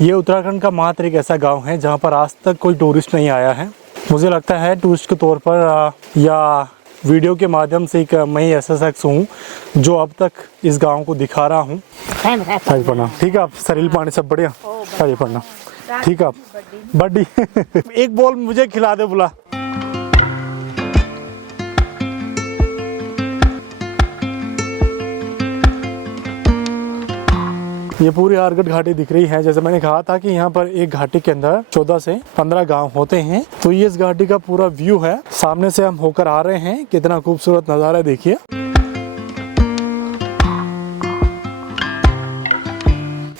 ये उत्तराखंड का मात्र एक ऐसा गांव है जहां पर आज तक कोई टूरिस्ट नहीं आया है। मुझे लगता है टूरिस्ट के तौर पर या वीडियो के माध्यम से एक मैं ऐसा शख्स हूँ जो अब तक इस गांव को दिखा रहा हूँ। पढ़ना ठीक है आप सरील पानी सब बढ़िया पढ़ना ठीक है आप बड्डी एक बॉल मुझे खिला दे बुला। ये पूरी आरगढ़ घाटी दिख रही है। जैसे मैंने कहा था कि यहाँ पर एक घाटी के अंदर 14 से 15 गांव होते हैं, तो ये इस घाटी का पूरा व्यू है। सामने से हम होकर आ रहे हैं, कितना खूबसूरत नज़ारा देखिए।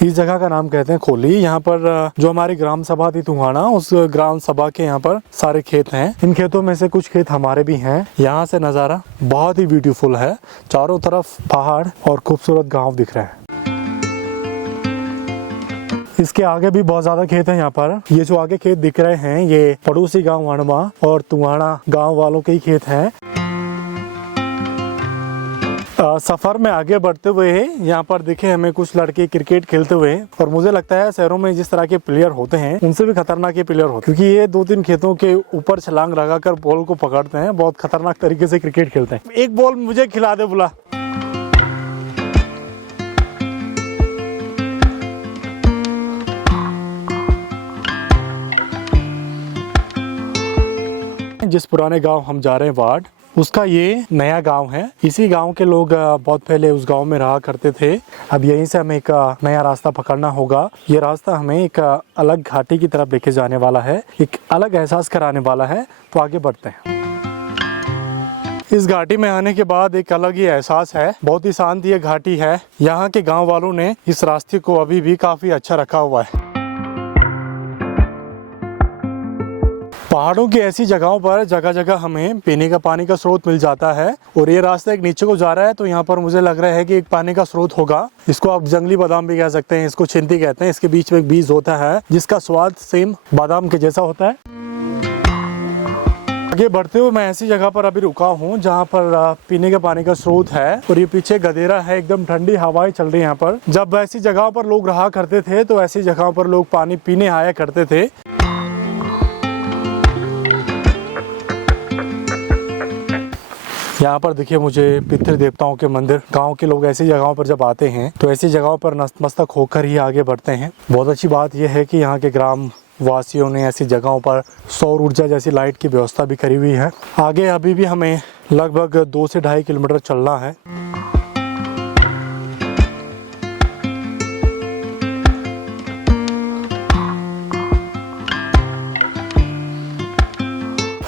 इस जगह का नाम कहते हैं खोली। यहाँ पर जो हमारी ग्राम सभा थी तुंगाना, उस ग्राम सभा के यहाँ पर सारे खेत हैं। इन खेतों में से कुछ खेत हमारे भी हैं। यहाँ से नज़ारा बहुत ही ब्यूटीफुल है। चारों तरफ पहाड़ और खूबसूरत गाँव दिख रहे हैं। इसके आगे भी बहुत ज्यादा खेत हैं। यहाँ पर ये जो आगे खेत दिख रहे हैं ये पड़ोसी गांव वणमा और तुंगाना गांव वालों के ही खेत हैं। सफर में आगे बढ़ते हुए यहाँ पर देखे हमें कुछ लड़के क्रिकेट खेलते हुए, और मुझे लगता है शहरों में जिस तरह के प्लेयर होते हैं उनसे भी खतरनाक ये प्लेयर होते हैं, क्योंकि ये 2-3 खेतों के ऊपर छलांग लगाकर बॉल को पकड़ते हैं। बहुत खतरनाक तरीके से क्रिकेट खेलते हैं। एक बॉल मुझे खिला दे बुला। जिस पुराने गांव हम जा रहे हैं वार्ड, उसका ये नया गांव है। इसी गांव के लोग बहुत पहले उस गांव में रहा करते थे। अब यहीं से हमें एक नया रास्ता पकड़ना होगा। ये रास्ता हमें एक अलग घाटी की तरफ लेके जाने वाला है, एक अलग एहसास कराने वाला है। तो आगे बढ़ते हैं। इस घाटी में आने के बाद एक अलग ही एहसास है। बहुत ही शांत ये घाटी है। यहाँ के गाँव वालों ने इस रास्ते को अभी भी काफी अच्छा रखा हुआ है। पहाड़ों की ऐसी जगहों पर जगह जगह हमें पीने का पानी का स्रोत मिल जाता है, और ये रास्ता एक नीचे को जा रहा है, तो यहाँ पर मुझे लग रहा है कि एक पानी का स्रोत होगा। इसको आप जंगली बादाम भी कह सकते हैं, इसको छिंती कहते हैं। इसके बीच में एक बीज होता है जिसका स्वाद सेम बादाम के जैसा होता है। आगे बढ़ते हुए मैं ऐसी जगह पर अभी रुका हूँ जहाँ पर पीने के पानी का स्रोत है, और ये पीछे गधेरा है। एकदम ठंडी हवाएं चल रही है यहाँ पर। जब ऐसी जगहों पर लोग रहा करते थे तो ऐसी जगहों पर लोग पानी पीने आया करते थे। यहाँ पर देखिए मुझे पितृ देवताओं के मंदिर। गांव के लोग ऐसी जगहों पर जब आते हैं तो ऐसी जगहों पर नतमस्तक होकर ही आगे बढ़ते हैं। बहुत अच्छी बात यह है कि यहाँ के ग्राम वासियों ने ऐसी जगहों पर सौर ऊर्जा जैसी लाइट की व्यवस्था भी करी हुई है। आगे अभी भी हमें लगभग 2 से 2.5 किलोमीटर चलना है।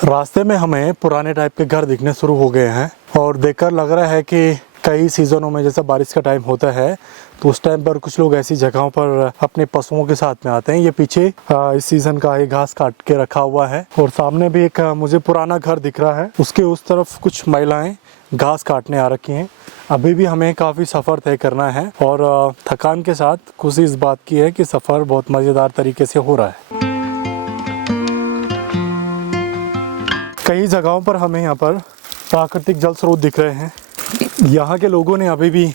रास्ते में हमें पुराने टाइप के घर दिखने शुरू हो गए हैं, और देखकर लग रहा है कि कई सीजनों में जैसे बारिश का टाइम होता है तो उस टाइम पर कुछ लोग ऐसी जगहों पर अपने पशुओं के साथ में आते हैं। ये पीछे इस सीजन का एक घास काट के रखा हुआ है, और सामने भी एक मुझे पुराना घर दिख रहा है। उसके उस तरफ कुछ महिलाएं घास काटने आ रखी हैं। अभी भी हमें काफ़ी सफ़र तय करना है, और थकान के साथ खुशी इस बात की है कि सफ़र बहुत मज़ेदार तरीके से हो रहा है। कई जगहों पर हमें यहाँ पर प्राकृतिक जल स्रोत दिख रहे हैं। यहाँ के लोगों ने अभी भी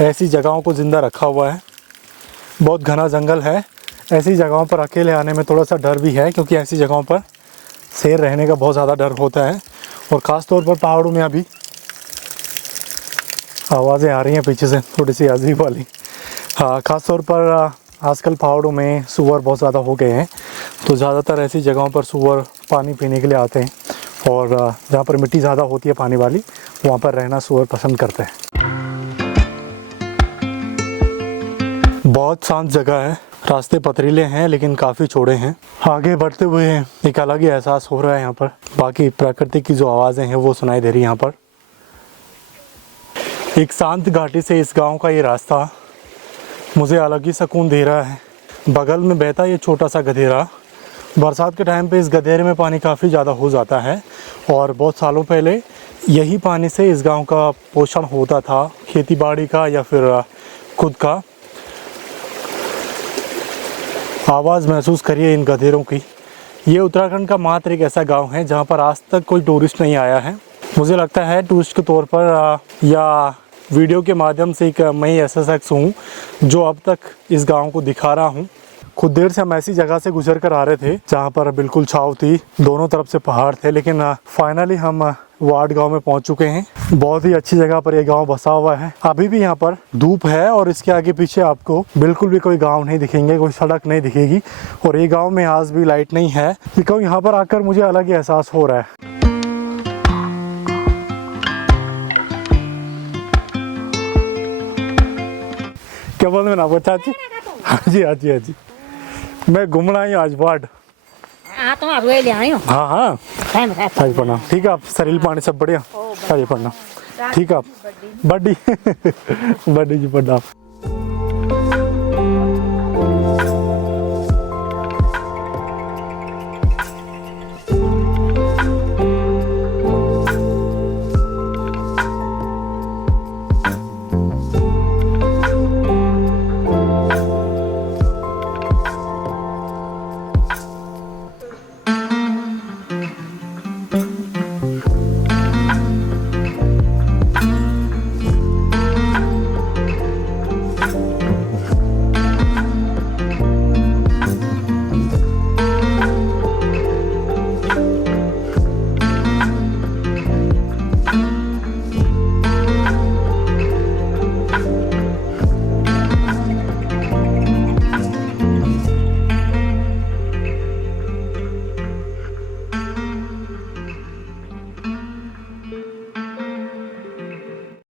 ऐसी जगहों को ज़िंदा रखा हुआ है। बहुत घना जंगल है। ऐसी जगहों पर अकेले आने में थोड़ा सा डर भी है, क्योंकि ऐसी जगहों पर शेर रहने का बहुत ज़्यादा डर होता है। और ख़ास तौर पर पहाड़ों में अभी आवाज़ें आ रही हैं पीछे से थोड़ी सी अजीब वाली। हाँ, ख़ास तौर पर आजकल पहाड़ों में सूअर बहुत ज़्यादा हो गए हैं, तो ज़्यादातर ऐसी जगहों पर सूअर पानी पीने के लिए आते हैं, और जहाँ पर मिट्टी ज़्यादा होती है पानी वाली, वहाँ पर रहना सूअर पसंद करते हैं। बहुत शांत जगह है। रास्ते पथरीले हैं लेकिन काफ़ी चौड़े हैं। आगे बढ़ते हुए एक अलग ही एहसास हो रहा है यहाँ पर। बाकी प्रकृति की जो आवाज़ें हैं वो सुनाई दे रही हैं यहाँ पर। एक शांत घाटी से इस गांव का ये रास्ता मुझे अलग ही सुकून दे रहा है। बगल में बहता ये छोटा सा गधेरा। बरसात के टाइम पे इस गधेरे में पानी काफ़ी ज़्यादा हो जाता है, और बहुत सालों पहले यही पानी से इस गांव का पोषण होता था, खेती बाड़ी का या फिर खुद का। आवाज़ महसूस करिए इन गधेरों की। ये उत्तराखंड का मात्र एक ऐसा गांव है जहां पर आज तक कोई टूरिस्ट नहीं आया है। मुझे लगता है टूरिस्ट के तौर पर या वीडियो के माध्यम से एक मैं ऐसा शख्स हूँ जो अब तक इस गांव को दिखा रहा हूँ। खुद देर से हम ऐसी जगह से गुजर कर आ रहे थे जहाँ पर बिल्कुल छाव थी, दोनों तरफ से पहाड़ थे, लेकिन फाइनली हम वार्ड गांव में पहुंच चुके हैं। बहुत ही अच्छी जगह पर ये गांव बसा हुआ है। अभी भी यहाँ पर धूप है और इसके आगे पीछे आपको बिल्कुल भी कोई गांव नहीं दिखेंगे, कोई सड़क नहीं दिखेगी। और ये गांव में आज भी लाइट नहीं है, क्योंकि यहाँ पर आकर मुझे अलग ही एहसास हो रहा है। क्या बोल रहे हैं चाची? हाँ जी हाँ जी हाँ जी, मैं घूमना ही आज वार्ड। हाँ हाँ हाँ साजी प्रणाम। ठीक है, आप शरीर पानी सब बढ़िया? साजी प्रणाम। ठीक है आप बड्डी बड्डी जी प्रणाम।